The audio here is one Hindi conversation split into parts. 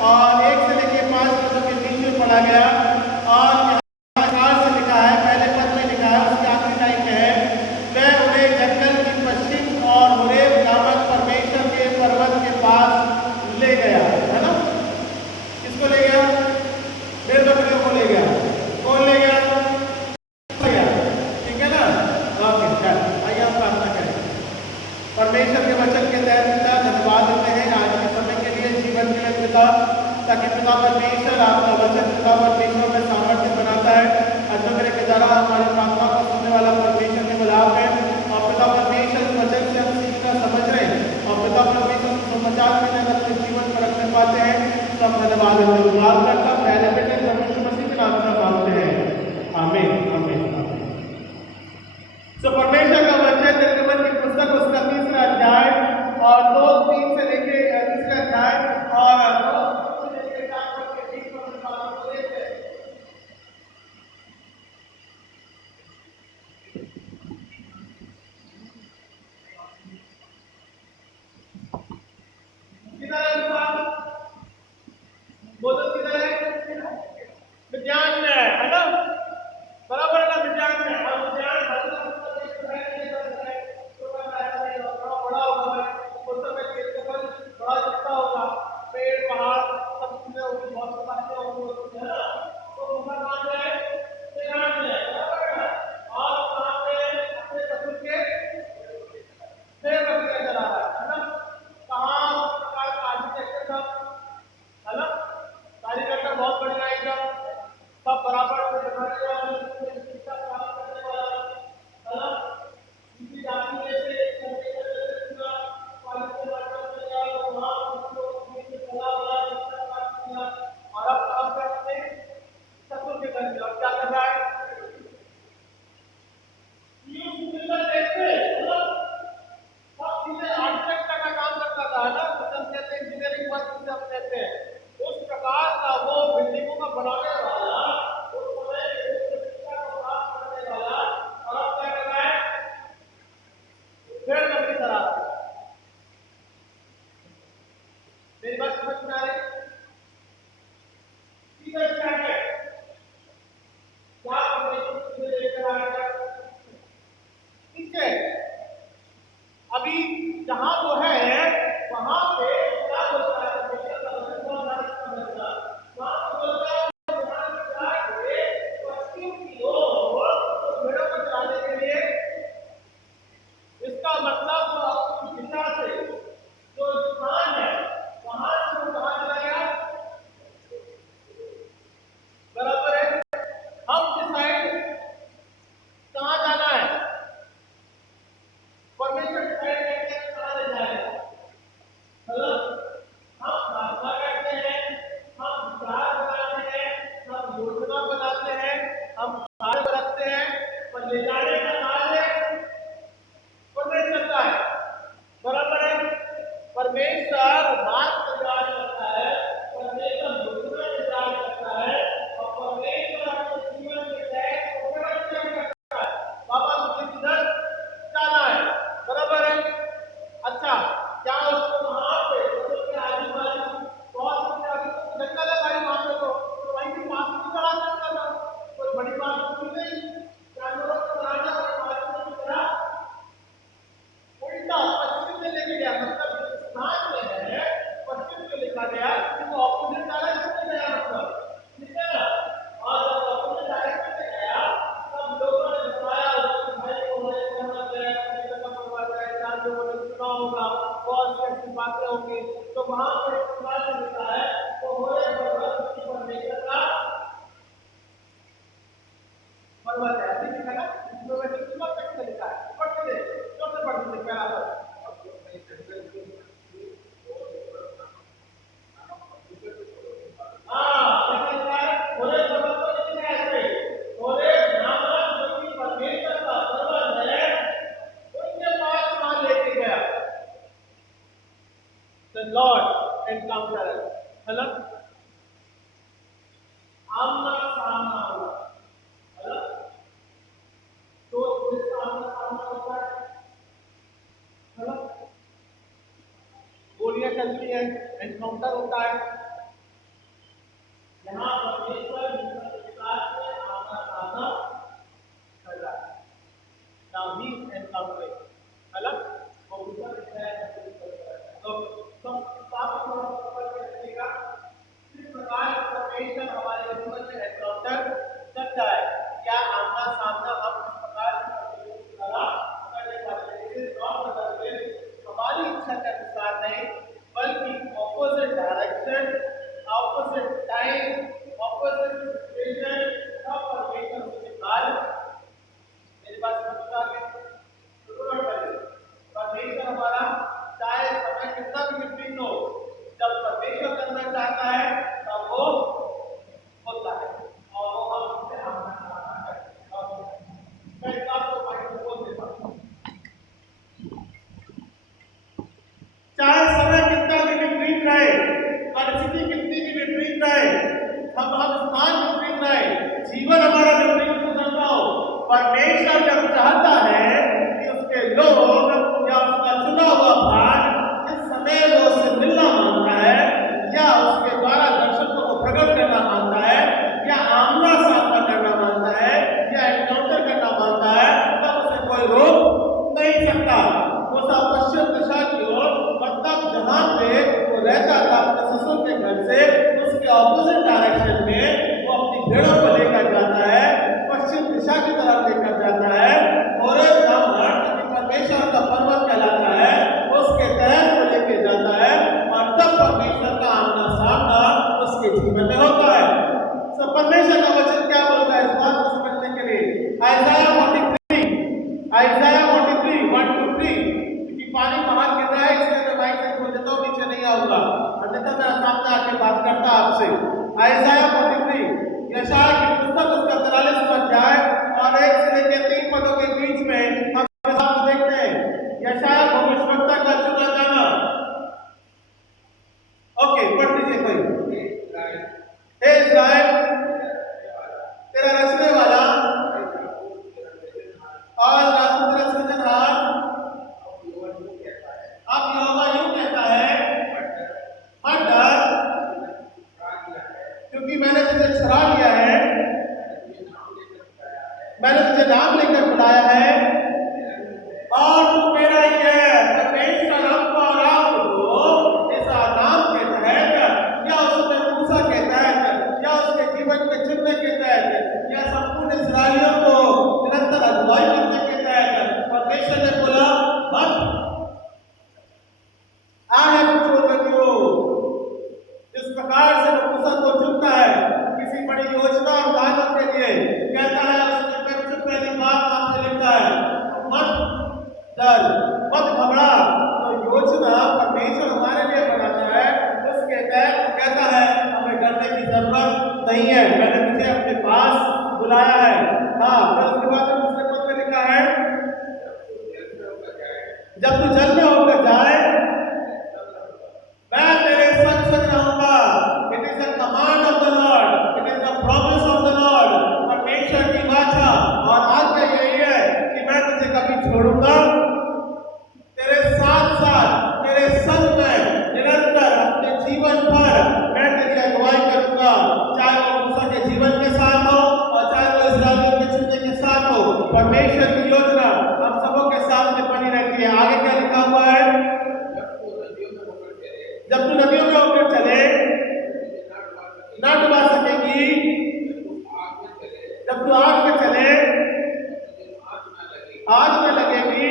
और 1 से लेकर 5 पदों के बीच में पढ़ा गया। और यहाँ 4 से लिखा है, पहले पद में लिखा है, उसके आखिरी लाइन में है, वह उन्हें जंगल की पश्चिम और होरेब नामक परमेश्वर के पर्वत के पास ले गया, है ना। किसको ले गया? भेड़ बकरियों को ले गया। कौन ले गया? ठीक है ना। ओके, आइए हम प्रार्थना करें। परमेश्वर के वचन के तहत पिता धन्यवाद देते हैं आज के समय के लिए, जीवन के लिए पिता, ताकि पिता परमेश्वर आपका वचन पिता परमेश्वर में सामर्थ्य बनाता है। अध्यक्ष के द्वारा हमारी प्रार्थना को सुनने वाला परमेश्वर के बलाव है, और पिता परमेश्वर वचन से हम सीखना समझ रहे हैं, और पिता परमेश्वर समाचार में अगर अपने जीवन पर रखने पाते हैं तो हम धन्यवाद करता पहले बेटे परमेश्वर मसीह के नाम से मांगते हैं, आमीन आमीन आमीन। तो परमेश्वर का वचन निर्गमन की पुस्तक उसका 3रा अध्याय और 2-3 से लेके 3रा अध्याय और 2 से लेके 4 तक के बीच में हम बातों को देखते हैं। किधर है? बोलो किधर है? विज्ञान में है ना, बराबर ना, विज्ञान में। और विज्ञान बड़ा दिखता होगा, पेड़ पहाड़ सब चीजें होगी, बहुत बातें होंगी, है ना। तो उनका नाम है विज्ञान है, और वहाँ पे अपने कसूर के पेड़ बकरियां चला रहा है ना। कहाँ उस प्रकार का आर्किटेक्चर था, है ना। कारीगर बहुत बढ़िया एकदम, सब बराबर से बनाने वाला, शिक्षा प्राप्त करने वाला, है ना। किसी जाति में से और अब काम करते हैं सत्तों के घर में। और क्या कर रहा है? सब चीजें आर्किटेक्चर का काम करता था, है ना। हम कहते हैं इंजीनियरिंग वर्क जिसे हम कहते हैं, उस प्रकार का वो बिल्डिंगों का बनाने वाला, उस समय शिक्षा को प्राप्त करने वाला, और अब क्या कर रहा है? भेड़ बकरी चरा रहा है। मेरी बात समझ में आ रही? ठीक है। अभी जहां वो है वहां पे क्या बोलता है? पश्चिम की ओर भेड़ों को चराने के लिए, इसका मतलब दिशा से जो स्थान है वहां से वो कहां चला गया? बराबर है। हम डिसाइड कहां जाना है, परमेश्वर डिसाइड करते हैं कहां ले जाएगा। मतलब हम प्रार्थना करते हैं, हम विचार बनाते हैं, हम योजना बनाते हैं, हम कार्य रखते हैं, पर ले जाने का कार्य परमेश्वर का है। बराबर है। परमेश्वर मार्ग तैयार करता है, परमेश्वर योजना तैयार करता है, और परमेश्वर अपने जीवन के तहत उपलब्ध करता है। बाबा मुझे किधर जाना है, बराबर है। अच्छा, क्या उसको वहां पे उसके आजू बाजू बहुत जंगल है भाई, वहां पे तो वहीं के पास भी चला सकता था, कोई बड़ी बात तो नहीं। जानवरों को चलाना और पास में चला, उल्टा पश्चिम में लेके गया, मतलब स्थान में है पश्चिम में लिखा गया, तो ऑपोजिट डायरेक्शन में गया, मतलब ठीक है ना। और जब ऑपोजिट डायरेक्शन में गया तब लोगों ने बताया भाई को होने करना चाहिए, करवा जाए, चार लोगों ने सुना होगा, बहुत सी ऐसी बातें होंगी। तो वहां पर इस्तेमाल मिलता है तो होने पर्वत की परमेश्वर का पर्वत है, ठीक है ना। इसमें वैसे कितना तक लिखा है, पढ़ते दे, सबसे पढ़ते दे पहला लॉर्ड एनकाउंटर है ना, आमना सामना होगा, है ना। तो इसका आमना सामना होता है ना, गोलियां चलती है, एनकाउंटर होता है, उसके जीवन में होता है। सो परमेश्वर का वचन क्या बोलता है इस बात को समझने के लिए? आइज़ाया 43 1 to 3, क्योंकि पानी बाहर गिर रहा है इसलिए मैं माइक से बोल देता हूँ, नीचे नहीं आऊंगा, अन्यथा मैं सामने आके बात करता आपसे। आइज़ाया 43, यशायाह की पुस्तक उसका 43वां अध्याय और 1 से लेकर 3 पदों के बीच में हम देखते हैं यशायाह भविष्यवक्ता का चुना जाना। ओके, पढ़ लीजिए कोई। हे इस्राएल, तेरा रचने वाला और तेरा सृजनहार अब यहोवा यूं कहता है, मत डर, क्योंकि मैंने तुझे छुड़ा लिया है, मैंने तुझे नाम लेकर बुलाया है और तू मेरा ही है। परमेश्वर आपको और आपको इस नाम के तहत या उसने मूसा के तहत या उसके जीवन के चुनने के तहत या संपूर्ण इस्राएलियों को निरंतर अगुवाई करने के तहत परमेश्वर ने बोला, मत, I have chosen you। इस प्रकार से वो मूसा को चुनता है किसी बड़ी योजना और कार्य के लिए, कहता है उसने सबसे पहली बात आपसे लिखता है, मत डर, मत घबरा। तो योजना परमेश्वर हमारे लिए बनाता है, उसके तहत कहता है हमें डरने की जरूरत नहीं है, मैंने तुझे अपने पास बुलाया है। हाँ, फिर उसके बाद दूसरे पद में लिखा है, जब तू जल में होकर जाए मैं तेरे संग संग रहूंगा। It is the command of the Lord, it is the promise of the lord. परमेश्वर की वाचा और आज्ञा यही है कि मैं तुझे कभी छोड़ूंगा, तेरे साथ साथ तेरे संग में निरंतर अपने जीवन भर मैं तेरी अगुवाई करूंगा, चाहे वो मूसा के जीवन के साथ हो और चाहे वो इस्राएलियों के चुनने के साथ हो। परमेश्वर की योजना हम सबों के साथ में बनी रहती है। आगे क्या लिखा हुआ है? जब तू नदियों में होकर चले ना डुबा सकेगी, जब तू आग में चले आग में लगेगी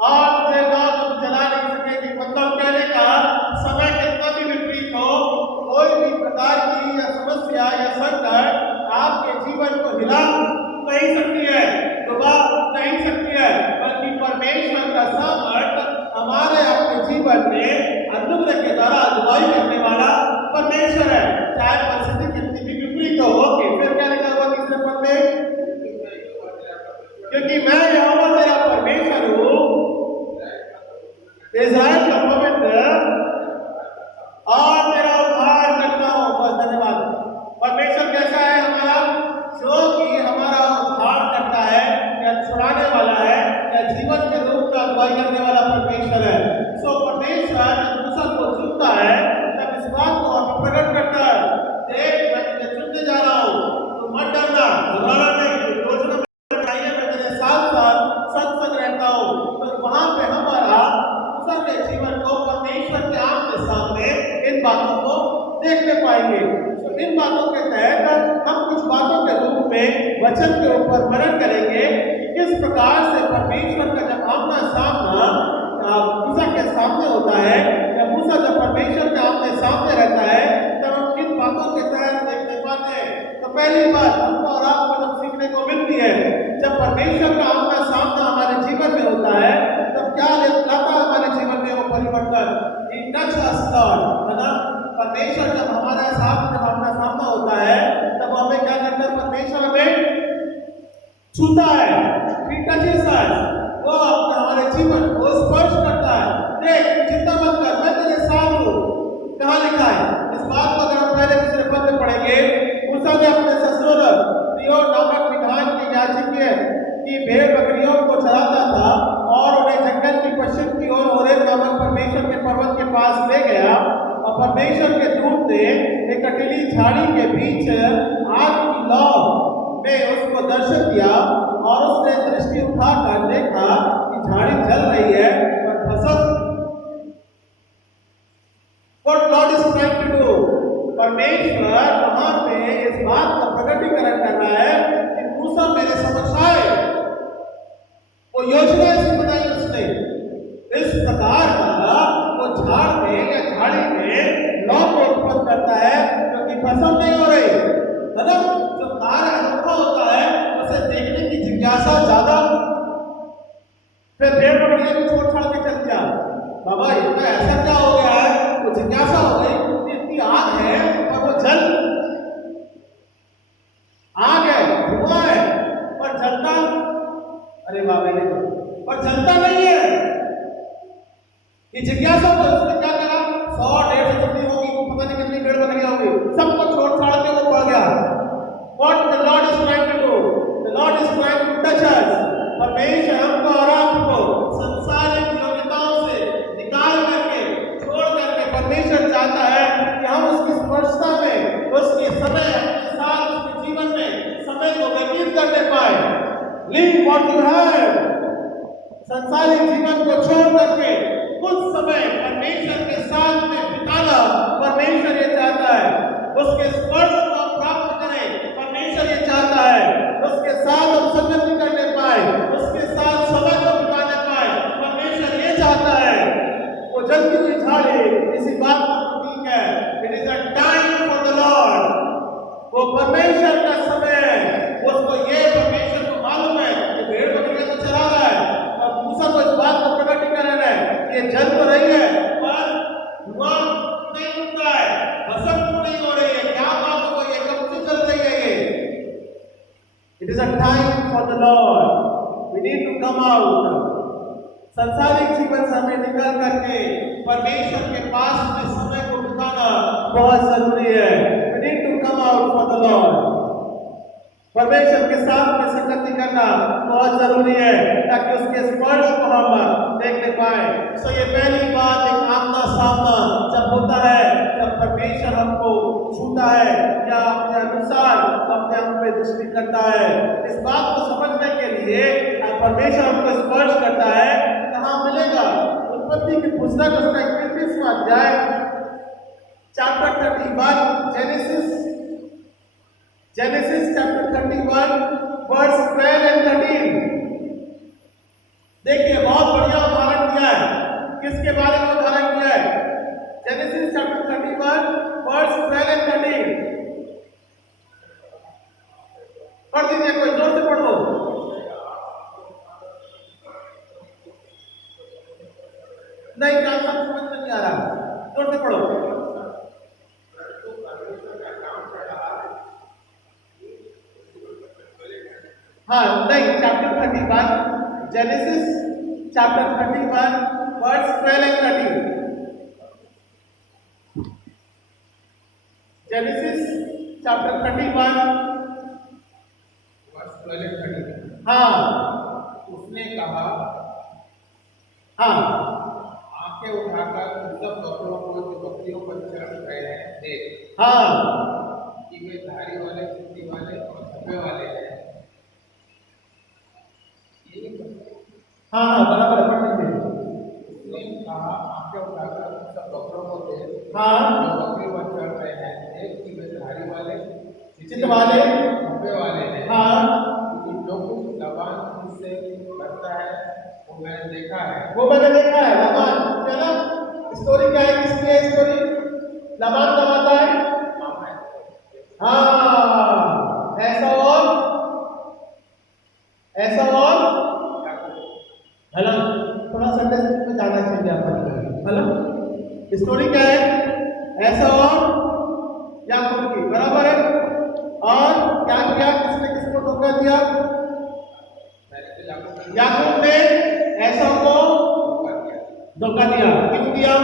और तुझे जला नहीं सकेगी। मतलब कहने का समय कितना भी विपरीत हो, कोई भी प्रकार की या समस्या या संकट आपके जीवन को हिला नहीं सकती है, डुबा नहीं सकती है, बल्कि परमेश्वर का सामर्थ हमारे अपने जीवन में अनुग्रह के द्वारा अगुवाई करने वाला परमेश्वर है, चाहे परिस्थिति कितनी भी विपरीत हो। फिर क्या लिखा हुआ तीसरे पद में? क्योंकि मैं यहोवा तेरा परमेश्वर हूँ, इस्राएल का पवित्र और तेरा उद्धार करता हूँ। बस, धन्यवाद। परमेश्वर कैसा है हमारा? जो कि हमारा उद्धार करता है या छुड़ाने वाला है या जीवन के रूप का अगुवाई करने वाला परमेश्वर है। सो परमेश्वर जब मूसा को चुनता है तब इस बात को हमें प्रकट करता है, देख मैं तुझे चुनने जा रहा हूँ, तो मत डरना, घबराना नहीं, योजना बनाइए, मैं तेरे साथ साथ संग संग रहता हूँ। तो वहां पे हमारा मूसा के जीवन को परमेश्वर के आमने सामने इन बातों को देखने पाएंगे। तो इन बातों के तहत हम कुछ बातों के रूप में वचन के ऊपर मनन करेंगे कि किस प्रकार से परमेश्वर का जब आमना सामना मूसा के सामने होता है या मूसा जब परमेश्वर के आमने सामने रहता है तब हम किन बातों के तहत देखने पाते हैं। तो पहली बात हमको और आपको जब सीखने को मिलती है, जब परमेश्वर का आमना सामना हमारे जीवन में होता है तब क्या लाता है हमारे जीवन में वो परिवर्तन? इन टच अस लॉर्ड, है ना? परमेश्वर जब हमारे साथ जब अपना सामना होता है तब हमें क्या करता है? परमेश्वर हमें छूता है, वो हमारे जीवन को स्पर्श करता है। देख, चिंता मत कर, मैं तेरे साथ हूँ। कहाँ लिखा है इस बात को? अगर हम पहले दूसरे पद में पढ़ेंगे, मूसा ने अपने ससुर सिय्योन नामक विधान के याजक की भेड़ बकरियों को चराता था और उन्हें जंगल की पश्चिम की ओर होरेब नामक परमेश्वर के पर्वत के पास ले गया और परमेश्वर के दूत ने एक कटीली झाड़ी के बीच आग की लौ में उसको दर्शन दिया और उसने दृष्टि उठाकर देखा कि झाड़ी जल रही है और भस्म। What God is trying to do? परमेश्वर वहां पे इस बात का प्रकटीकरण कर रहा है कि मूसा मेरे समक्ष आए। वो योजना ऐसी बनाई उसने, इस प्रकार का वो झाड़ में या झाड़ी में लौ कि जिज्ञासा को उसने क्या करा, 100-150 छुट्टी होगी, वो पता नहीं कितनी पेड़ बकरियां होगी, सबको छोड़ छाड़ के वो पड़ गया। What the Lord is trying to do? The Lord is trying to touch us. परमेश्वर हमको और आपको संसारिक योग्यताओं से निकाल करके, छोड़ करके परमेश्वर चाहता है कि हम उसकी स्पर्शता में, उसके समय अपने साथ, उसके जीवन में समय को व्यतीत करने पाए। Leave what you have. संसारिक जीवन को छोड़ करके कुछ समय परमेश्वर के साथ में बिताना परमेश्वर ये चाहता है। उसके स्पर्श को प्राप्त करें, परमेश्वर ये चाहता है। उसके साथ हम संगति करने पाए, उसके साथ समय को बिताने पाए, परमेश्वर ये चाहता है। वो जलती हुई झाड़ी इसी बात का प्रतीक है। It is a time for the Lord. वो परमेश्वर का समय है। उसको ये परमेश्वर को मालूम है कि भेड़ बकरियां तो चला रहा है, और मूसा को इस बात को प्रकट कर रहा है कि ये जल तो रही है पर धुआं नहीं उठ रहा है, भस्म नहीं हो रही है, क्या बात हो गई है, कब से चल रही है ये। It is a time for the lord. We need to come out. संसारिक जीवन से हमें निकल करके परमेश्वर के पास में समय को बिताना बहुत जरूरी है। We need to come out for the lord. परमेश्वर के साथ में संगति करना बहुत जरूरी है ताकि उसके स्पर्श को हम देखने पाए। सो ये पहली बात, एक आमना सामना जब होता है, जब परमेश्वर हमको छूता है या अपने अनुसार अपने हम पे दृष्टि करता है। इस बात को समझने के लिए परमेश्वर हमको स्पर्श करता है, कहाँ मिलेगा? उत्पत्ति की पुस्तक उसका 21वां अध्याय, chapter 31, Genesis chapter 31 verse 12 and 13। देखिए बहुत बढ़िया उदाहरण दिया है। किसके बारे में उदाहरण दिया है? Genesis chapter 31 verse 12 and 13। पढ़ दीजिए, कोई जोर से पढ़ो। नहीं, क्या समझ में नहीं आ रहा, जोर से पढ़ो। हाँ, नहीं, chapter 31, Genesis chapter 31 verse 12 and 13। Genesis chapter 31 verse 12 and 13। हाँ, उसने कहा, हाँ, आंखें उठाकर उन सब बकरों को जो बकरियों पर चढ़ रहे हैं देख, हाँ, कि वे धारी वाले, चुट्टी वाले और धब्बे वाले हैं। हाँ, हाँ, बराबर पढ़ लीजिए। उसने कहा, आंखें उठाकर उन सब बकरों को देख, हाँ, जो बकरी पर चढ़ रहे हैं देख, कि वे धारी वाले, चित वाले, धब्बे वाले हैं। हाँ, क्योंकि जो कुछ लाबान से करता है वो मैंने देखा है। वो मैंने देखा है। लाबान, क्या ना स्टोरी क्या है? किसकी है स्टोरी? लाबान कब आता है? हाँ, ऐसा और हेलो, थोड़ा संडे स्कूल में जाना चाहिए आपको। हेलो, स्टोरी क्या है? ऐसा और याकूब की, बराबर है। और क्या किया? किसने किसको धोखा दिया? याकूब ने ऐसा को धोखा दिया। क्यों दिया?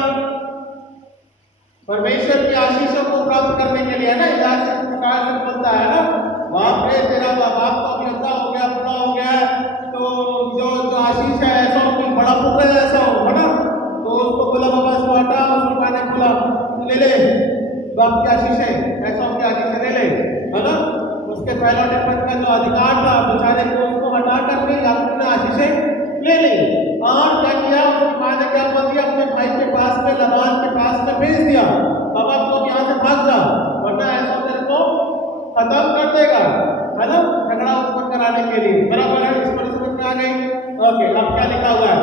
परमेश्वर की आशीषों को प्राप्त करने के लिए, है ना। इधर से प्रकार से बोलता है ना, बाप रे तेरा बाप तो अभी अच्छा हो गया, बड़ा हो गया, तो जो आशीष है ऐसा हो, कोई बड़ा पुत्र है ऐसा हो, है ना। तो उसको बोला बाबा इसको हटा, उसको मैंने बोला ले बाप की आशीष है, ऐसा की आशीष ले ले, है ना। उसके पहला टिप्पण का जो अधिकार था बेचारे को, उसको हटा करके याकूब ने आशीषें ले ली। और क्या किया? उसकी माँ ने क्या बोल दिया? अपने भाई के पास में, लाबान के पास में भेज दिया, बाबा तो अब यहाँ से भाग जा, वरना ऐसा तेरे को खत्म कर देगा, है ना। झगड़ा उत्पन्न कराने के लिए, बराबर है। इस पर समझ में आ गई? ओके, अब क्या लिखा हुआ है?